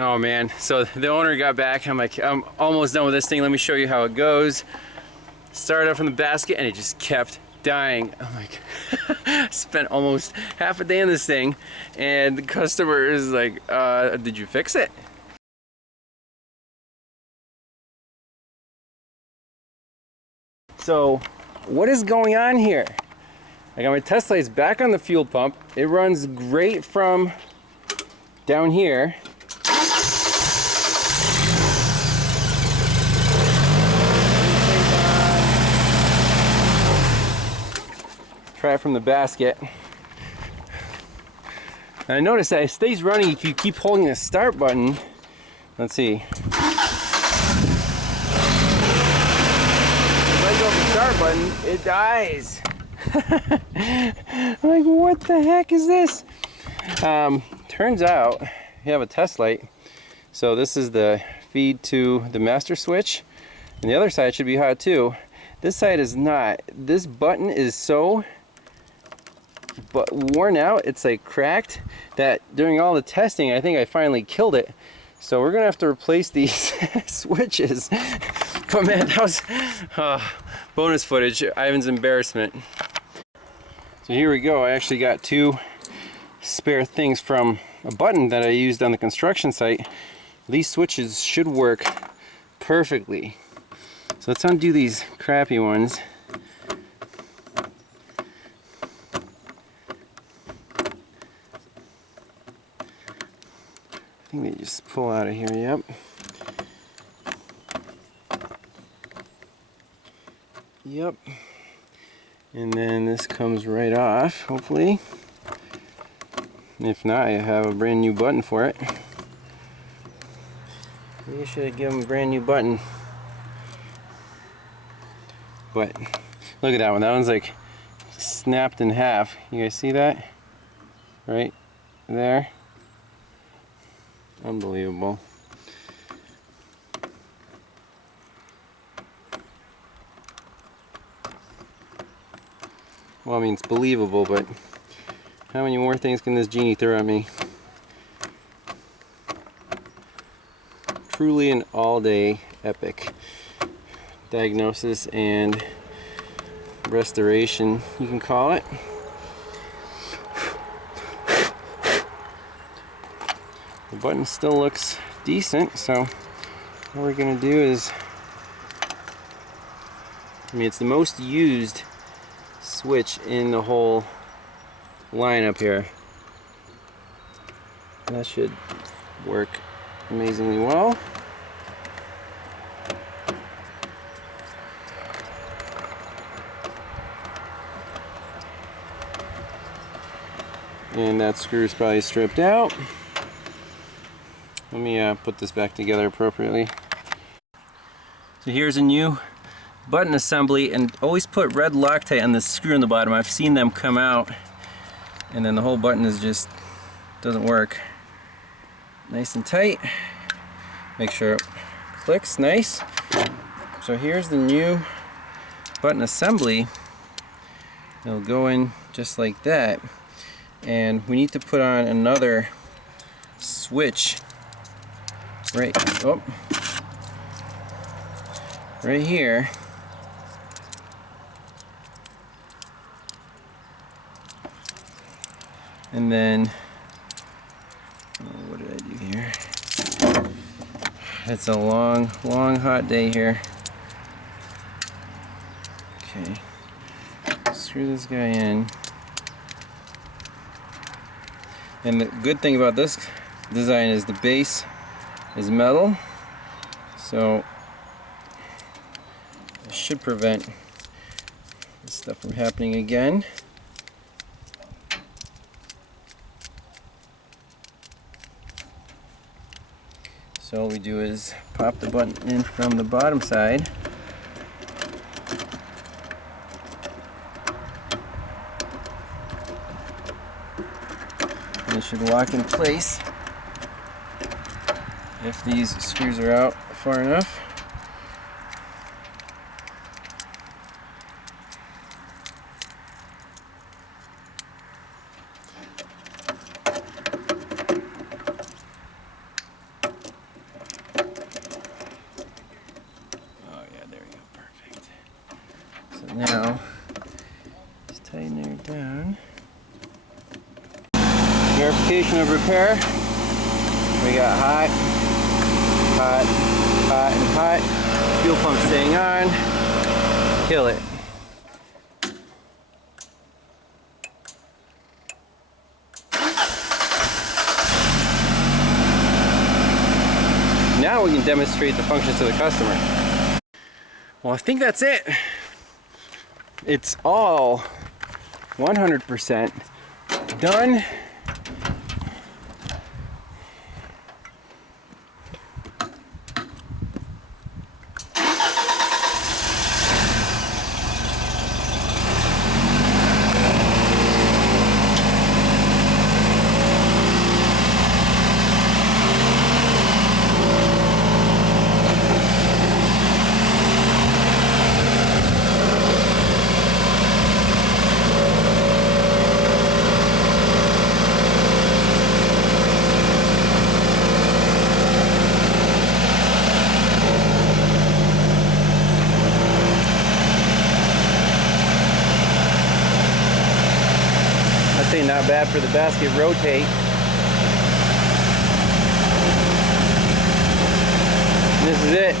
Oh man, so the owner got back. I'm like, I'm almost done with this thing. Let me show you how it goes. Started up from the basket and it just kept dying. I'm like, spent almost half a day in this thing, and the customer is like, did you fix it? So what is going on here? I got my test lights back on the fuel pump. It runs great from down here. Try it from the basket. And I noticed that it stays running if you keep holding the start button. Let's see. Start button, it dies. I'm like, what the heck is this? Turns out you have a test light. So this is the feed to the master switch, and the other side should be hot too. This side is not. This button is so worn out, it's like cracked, that during all the testing I think I finally killed it. So we're gonna have to replace these switches. But man, that was bonus footage, Ivan's embarrassment. So here we go. I actually got two spare things from a button that I used on the construction site. These switches should work perfectly. So let's undo these crappy ones. I think they just pull out of here, yep. Yep. And then this comes right off, hopefully. If not, I have a brand new button for it. Maybe I should have given him a brand new button. But look at that one. That one's like snapped in half. You guys see that? Right there. Unbelievable. Well, I mean, it's believable, but how many more things can this Genie throw at me? Truly an all-day epic diagnosis and restoration, you can call it. The button still looks decent, so what we're going to do is, I mean, it's the most used switch in the whole lineup here. That should work amazingly well. And that screw is probably stripped out. Let me put this back together appropriately. So here's a new button assembly, and always put red Loctite on the screw in the bottom. I've seen them come out and then the whole button is just doesn't work. Nice and tight. Make sure it clicks nice. So here's the new button assembly. It'll go in just like that, and we need to put on another switch right here. And then, what did I do here? It's a long hot day here. Okay, screw this guy in. And the good thing about this design is the base is metal, so it should prevent this stuff from happening again. So all we do is pop the button in from the bottom side. And it should lock in place if these screws are out far enough. in there, down. Verification of repair. We got hot, hot, hot, and hot. Fuel pump staying on. Kill it. Now we can demonstrate the functions to the customer. Well, I think that's it. It's all 100% done. Not bad for the basket rotate. And this is it.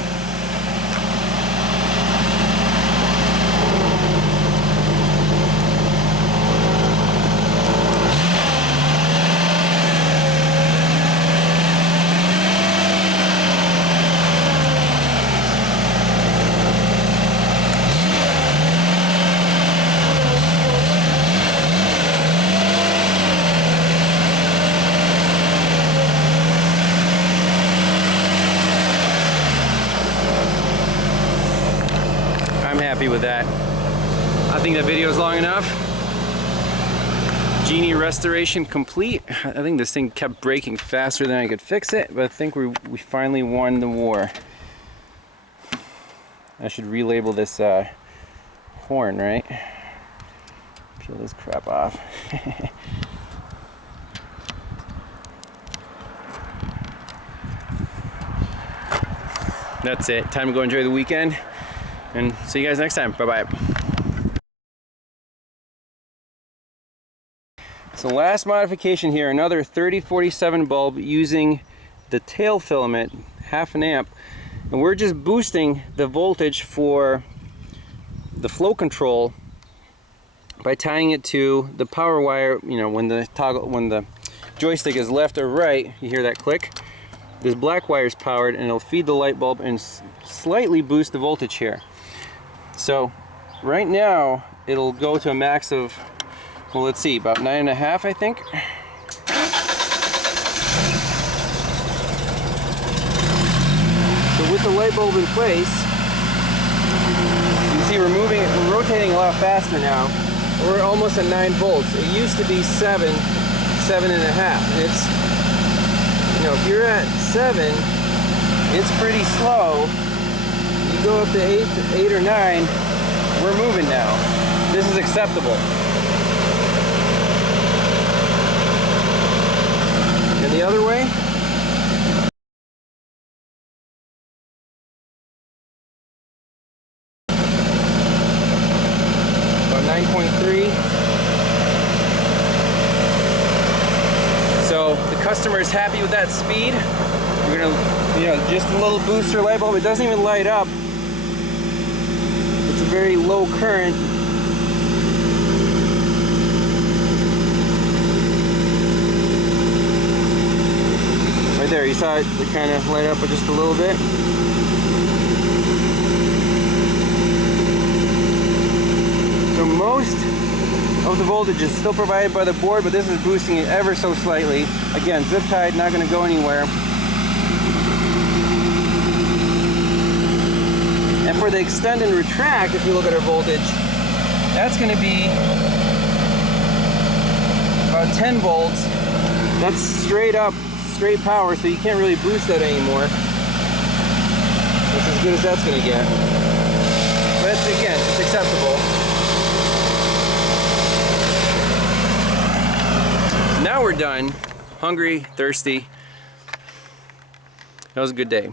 Happy with that. I think that video is long enough. Genie restoration complete. I think this thing kept breaking faster than I could fix it, but I think we finally won the war. I should relabel this horn, right? Peel this crap off. That's it. Time to go enjoy the weekend. And see you guys next time. Bye-bye. So last modification here, another 3047 bulb using the tail filament, 1/2 amp. And we're just boosting the voltage for the flow control by tying it to the power wire. You know, when the joystick is left or right, you hear that click. This black wire is powered and it'll feed the light bulb and slightly boost the voltage here. So right now it'll go to a max of, well, let's see, about 9.5, I think. So with the light bulb in place, you can see we're rotating a lot faster now. We're almost at 9 volts. It used to be 7.5. And it's, you know, if you're at 7, it's pretty slow. You go up to 8 or 9, we're moving now. This is acceptable. And the other way? About 9.3. So the customer is happy with that speed. We're gonna, you know, just a little booster light bulb. It doesn't even light up. It's a very low current. Right there, you saw it kind of light up just a little bit. So most of the voltage is still provided by the board, but this is boosting it ever so slightly. Again, zip tied, not going to go anywhere. And for the extend and retract, if you look at our voltage, that's going to be about 10 volts. That's straight up, straight power, so you can't really boost that anymore. That's as good as that's going to get. But it's, again, it's acceptable. So now we're done. Hungry, thirsty. That was a good day.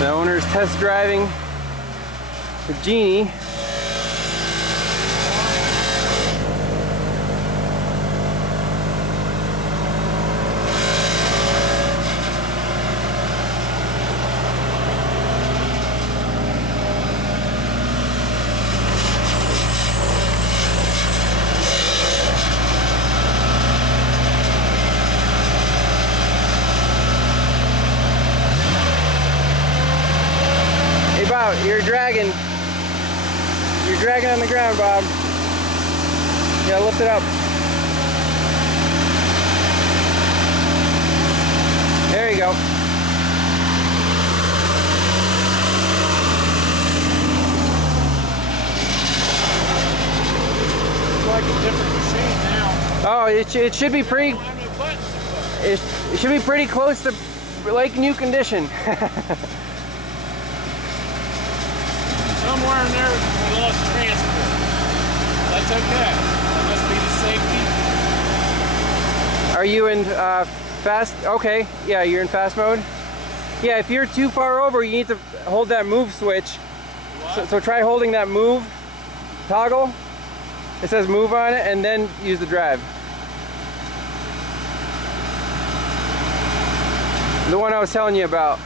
The owner's test driving the Genie. out. You're dragging. You're dragging on the ground, Bob. You gotta lift it up. There you go. It's like a different machine now. Oh, it should be pretty. It should be pretty close to like new condition. Somewhere in there we lost transport. That's okay. That must be the safety. Are you in fast? Okay, yeah, you're in fast mode. Yeah, if you're too far over, you need to hold that move switch. So try holding that move toggle. It says move on it, and then use the drive. The one I was telling you about.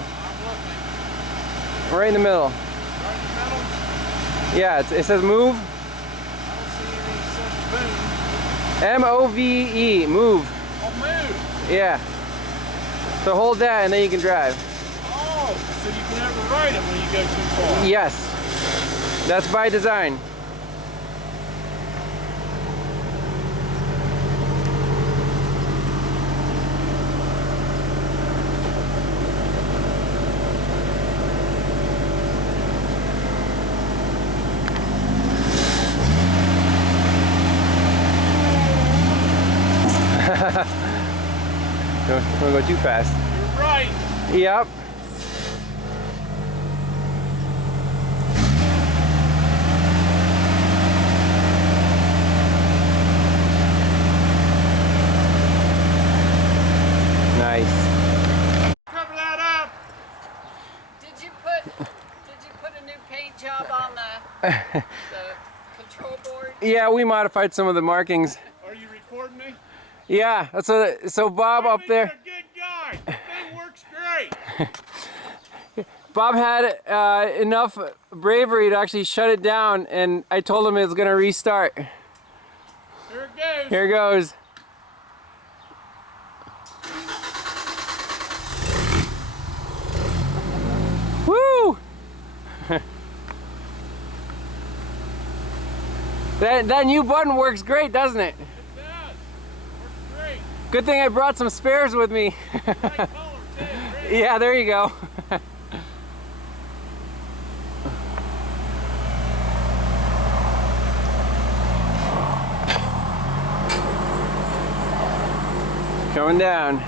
Right in the middle. Right in the middle? Yeah, it says move. I don't see any such boom. M-O-V-E, move. Oh, move. Yeah. So hold that and then you can drive. Oh, so you can override it when you go too far. Yes. That's by design. Don't go too fast. You're right. Yep. Nice. Cover that up. Did you put a new paint job on the control board? Yeah, we modified some of the markings. Are you recording me? Yeah, so Bob up there. You're a good guy. The thing works great. Bob had enough bravery to actually shut it down, and I told him it was going to restart. Here it goes. Here it goes. Woo! That new button works great, doesn't it? It does. Works great. Good thing I brought some spares with me. Right color too. Great. Yeah, there you go. Coming down.